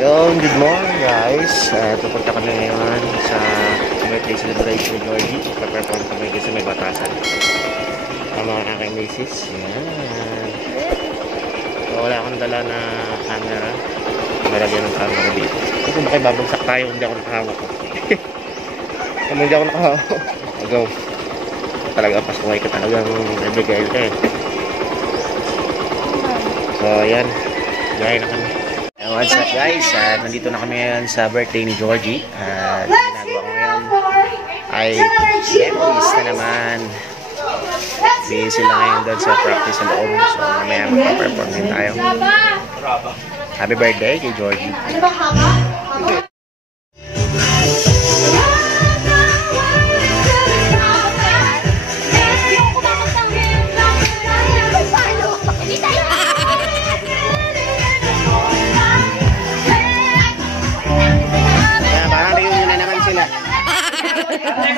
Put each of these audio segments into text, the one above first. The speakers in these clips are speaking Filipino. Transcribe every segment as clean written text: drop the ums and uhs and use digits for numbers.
Yung good morning guys. Pupunta kami ngayon sa birthday celebration ni Georgie. Paperform kami dito sa may batasan. Tama ang aking misis. Yan. So, wala akong dala na camera. Malagyan ng camera dito. Kasi kung bakit babagsak tayo, hindi ako nakahawak ko. Kung hindi ako nakahawak. Go. Talaga pasuhay ka talagang nabigay ka eh. So, ayan. Gaya na kami. What's up guys? Nandito na kami ngayon sa birthday ni Georgie. Ginagawa ko ngayon ay memories na naman. Busy sila ngayon doon sa practice sa loob. So mamaya magpa-perform din tayo. Happy birthday kay Georgie.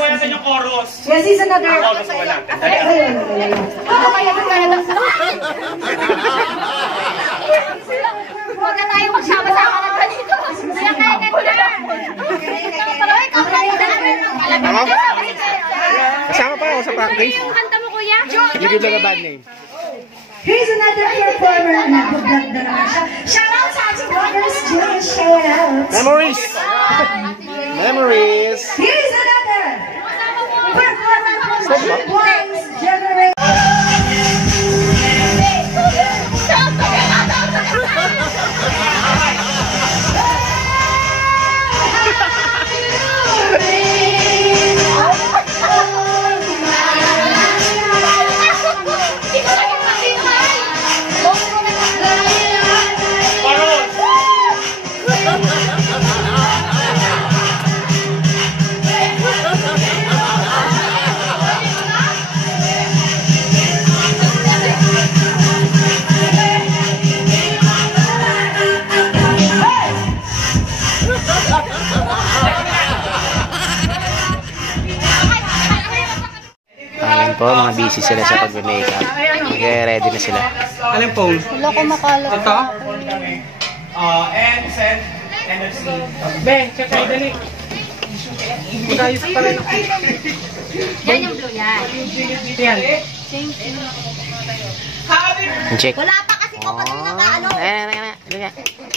Wala sa yung chorus. Yes, is another. Chorus wala. Huwag na tayo magsama-sama na dito. Kaya kaya Tama? Kasama pa ako sa practice. yung kanta mo, kuya? Hindi lang a bad name. Here's another performer na nag-vlog na naman siya. Shout out sa ating vloggers, Julie, shout out. Memories! Memories! Here's another performer from Boys Generation. Ayan po, mga busy sila sa pag-makeup. Ready na sila. Anong phone? Wala ko makalat. Ito? And send NFC. Ben, check kayo dali. Magayos pa rin ako. Yan yung blue yan. Yan. Check. Wala pa kasi ko pag nakaano.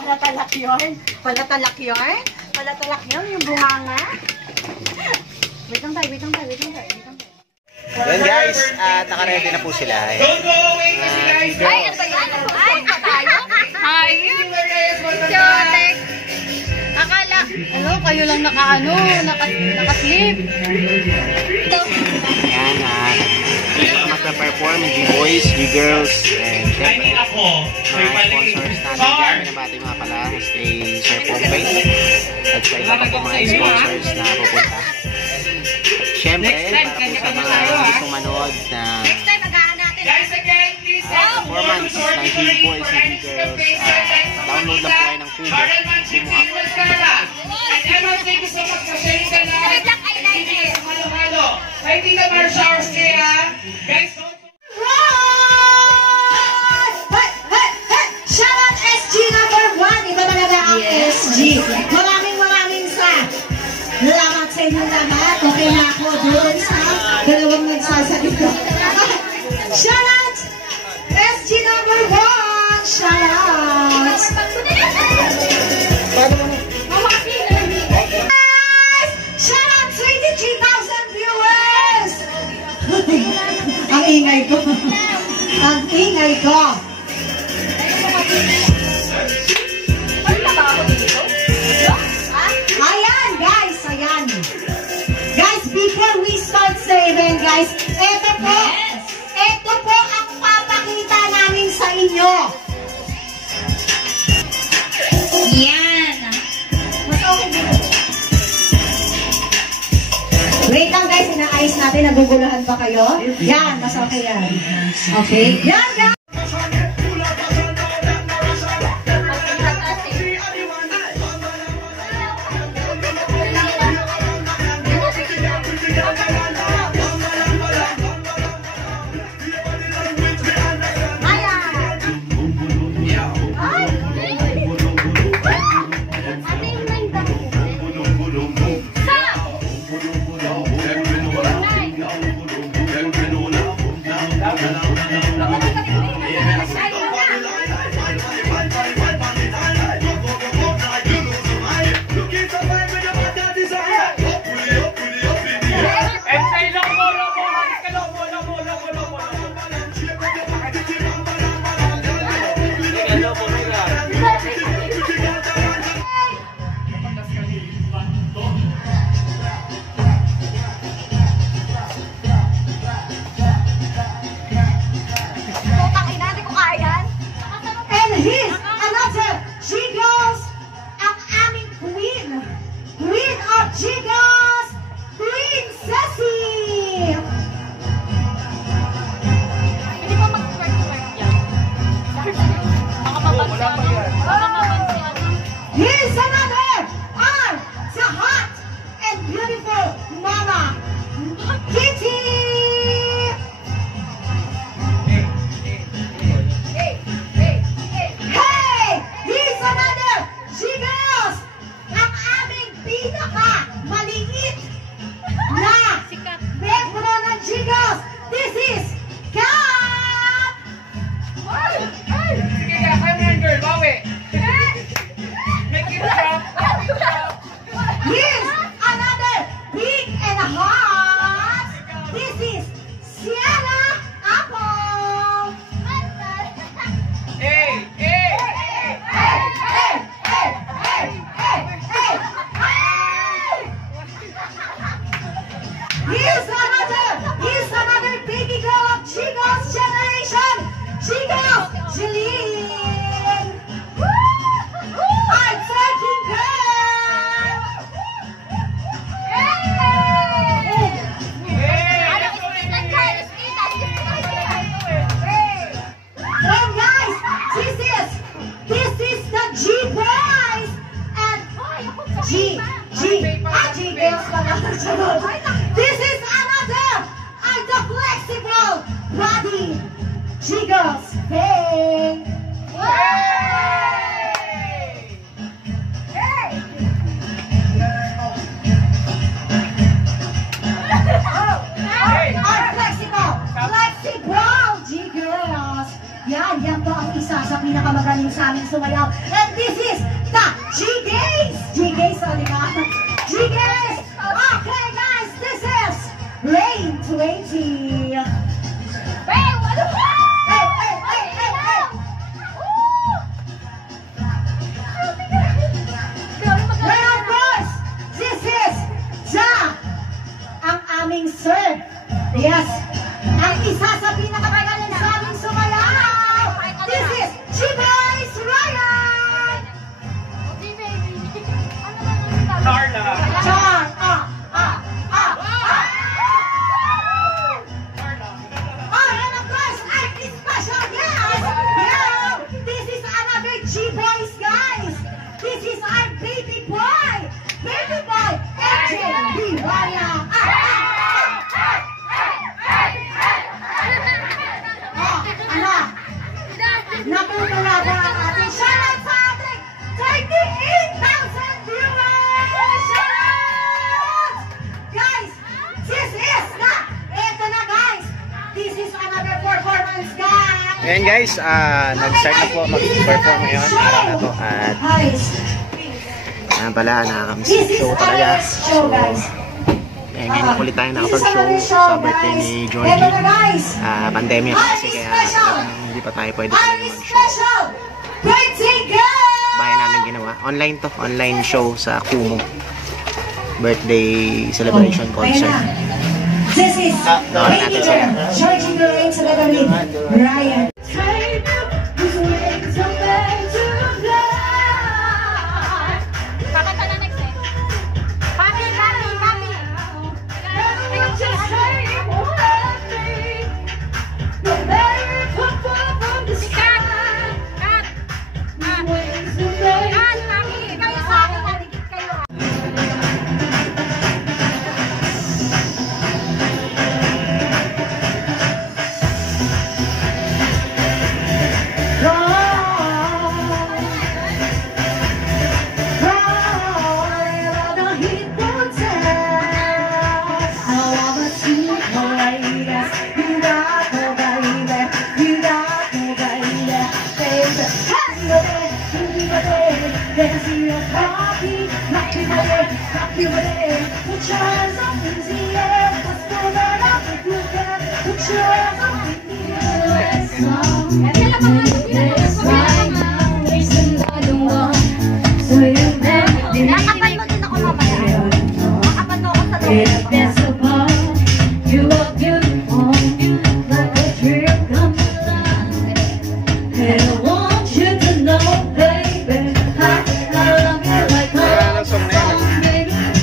Palatalak yun. Palatalak yun. Palatalak yun. Yung bunganga. Wait lang tayo, wait lang tayo, wait lang tayo. Yan guys, naka-ready na po sila. Don't go away kasi guys. Ay, ano ba yan? Ay, tayo? Ay, Chotek. Akala, ano, kayo lang naka-slip. Yan, magpa-perform, G-boys, G-girls, and syempre, mga sponsors natin dyan. Binabati mga pala, stay Sir Pompey. At sa iba pa po mga sponsors na pupunta. Syempre, para po sa mga gustong manood na Guys, again, please send performance ng G-boys and G-girls, download lang po kayo ng Kubo. And everyone, thank you so much for sharing the love. Halo-halo. Ay, Tita Marsha Orskea. Guys, don't Shout out SG number 1. Iba talaga ang SG. Maraming salamat sa inyo lahat. Okay na ako doon sa dalawang nagsasalita. Shout out SG number 1. Shout out. Shout out 23,000 viewers. Ang ingay ko. Ang ingay ko. Ayan, guys. Ayan. Guys, before we start sa event, guys, ito po ang papakita namin sa inyo. Yan. Wait lang guys, inaayos natin. Nagugulahan pa kayo? Yan, mas okay yan. Okay? Yan, guys. daming sumayaw. And this is the G-Gays! G-Gays, o diba? G-Gays! Okay guys, this is Rain 20. Hey, ano ba? Hey, hey, hey, hey, hey! And of course, this is ang aming sir. Yes, ang isa sa pinakamagaling sa aming sumayaw. This is G-Boys Ryan! Carla. Char, and of course, our special guest. Yeah, this is another G-Boys, guys. This is our baby boy. Baby boy, MJ Diwala. Natutula ba ang ating shoutout sa ating 38,000 viewers! Shoutouts! Guys, this is na! Ito na guys! This is another performance, guys! Ayan guys, nag-start na po mag-perform ngayon. Araw na to. At Guys, ayan pala, nakakamiss this is show talaga. our show, guys. Ngayon ulit tayo This is nakapag-show our sa birthday ni Ito Georgie. na guys! Pandemya kasi kaya special! hindi pa tayo pwede Our mag-show. special birthday girl! Bahay namin ginawa. Online to. Online show sa Kumu. Birthday celebration concert. This is no, baby natin girl, Georgie Lorraine together with Ryan. Kakanta na next eh. Papi. Nakapan mo din ako mamaya. Nakapan mo ako sa loob.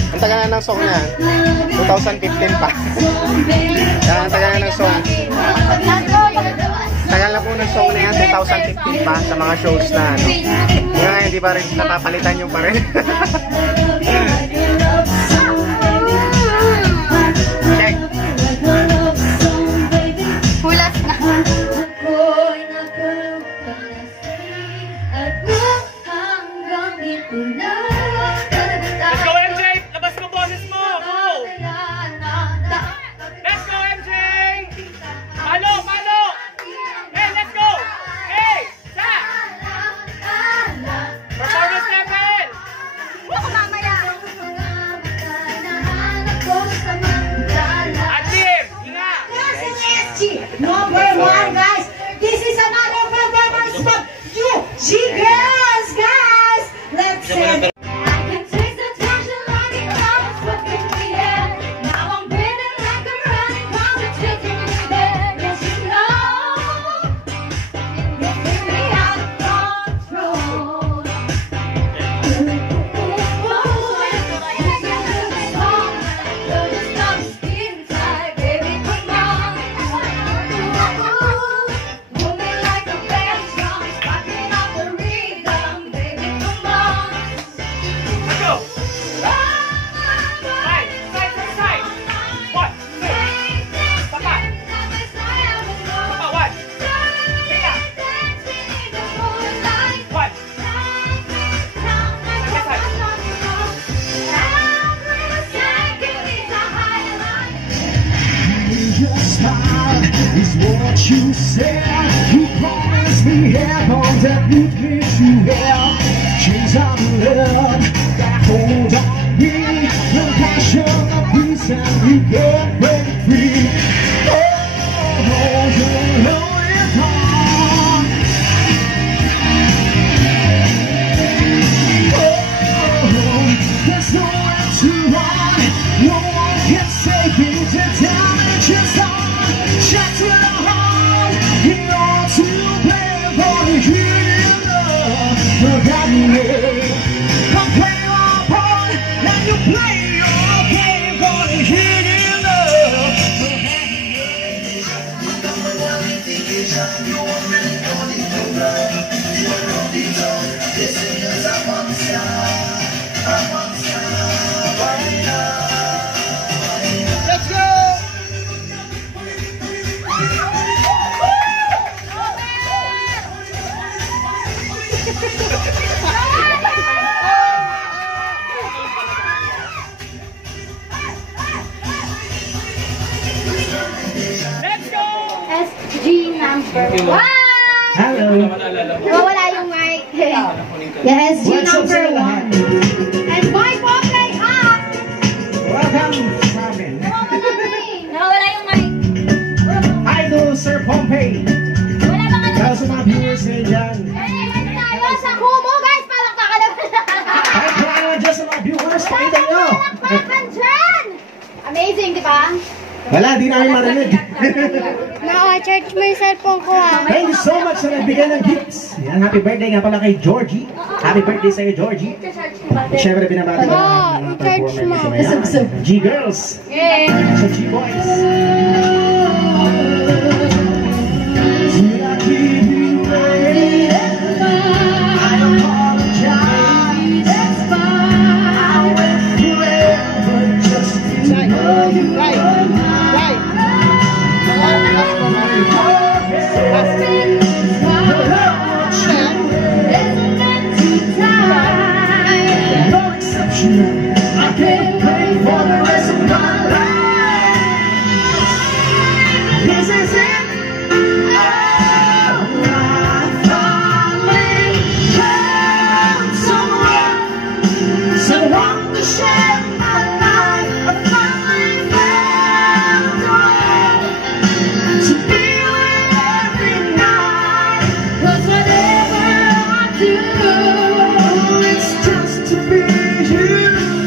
Ang tagal na ng song na. 2015 pa. Ang tagal na ng song. Tagal na po ng song na yan. 2015 pa sa mga shows na ano. Ngayon hindi pa rin napapalitan yung pa rin. Check. Hulas na. Let's go, MJ! Labas mo boses mo! Go! Let's go, MJ! Palo! Hey, let's go! Hey! Sa! Performance level! Ako mamaya. Atim! Hinga! Number 1, guys. This is another performance from you, G-Girls, guys. Let's say. Let's go! Side! Side for side! 1, 2! Papa! Papa, 1! Teka! 1! Your smile is what you said. You promised me heaven that would miss you. you can't break free. Oh, your love is hard. There's nowhere to run. No one can save you. The damage is done. Shut to the heart. You ought to play for the hidden love. Forgot me. Come play your part. And you play your game for the hidden love. Let's go! SG number 1. Hello. Wala yung mic. Yes, G What's up number sa lahat? 1. And boy, play up! Welcome sa amin. Nawawala yung mic. Idol Sir Pompey. Wala bang ano? Kaya sa mga viewers ngayon dyan. Tayo sa Kumu, guys. Palakpakan naman. Kahit wala naman dyan sa mga viewers, pakita nyo. Palakpakan dyan. Amazing, di ba? Wala, di namin marinig. Naka-charge mo yung cellphone ko ah. Thank you so much sa nagbigay ng gifts. Yan, happy birthday nga pala kay Georgie. Happy birthday sa'yo, Georgie. Siyempre, binabati ko lang ang mga performer nito ngayon. G-Girls. Yeah. Sa G-Boys. Did I keep you waiting? I apologize. It's fine. I went forever just to know you were mine. No exception. I can't pay for the rest of my life. This is it. Oh, I finally found someone to share my life. I finally found a way to be with every night. 'Cause whatever I do, it's just to be you.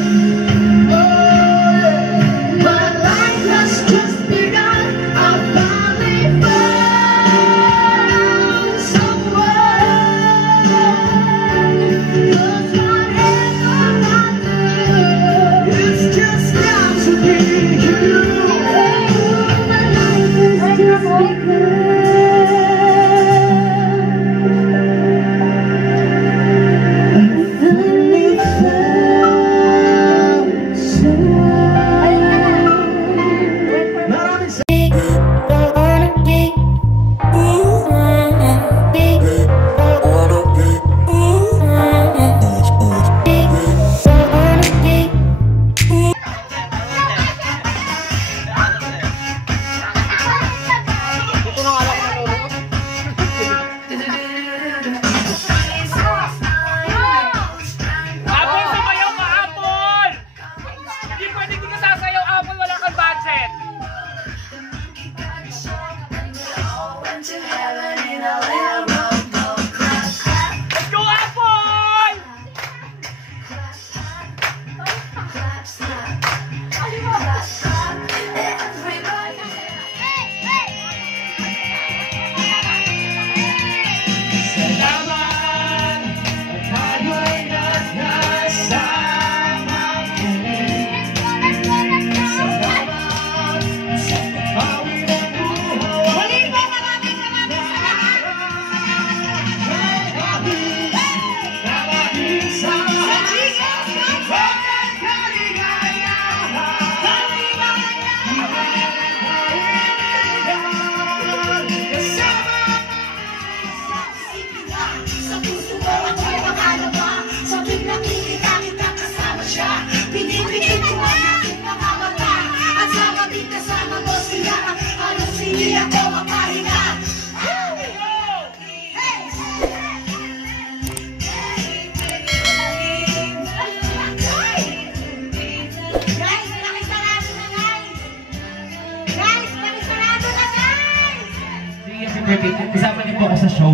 birthday. Isama niyo po ako sa show.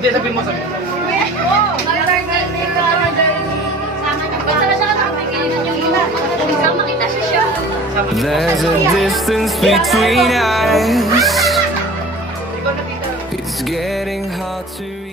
Hindi, sabihin mo. There's a distance between us. It's getting hard to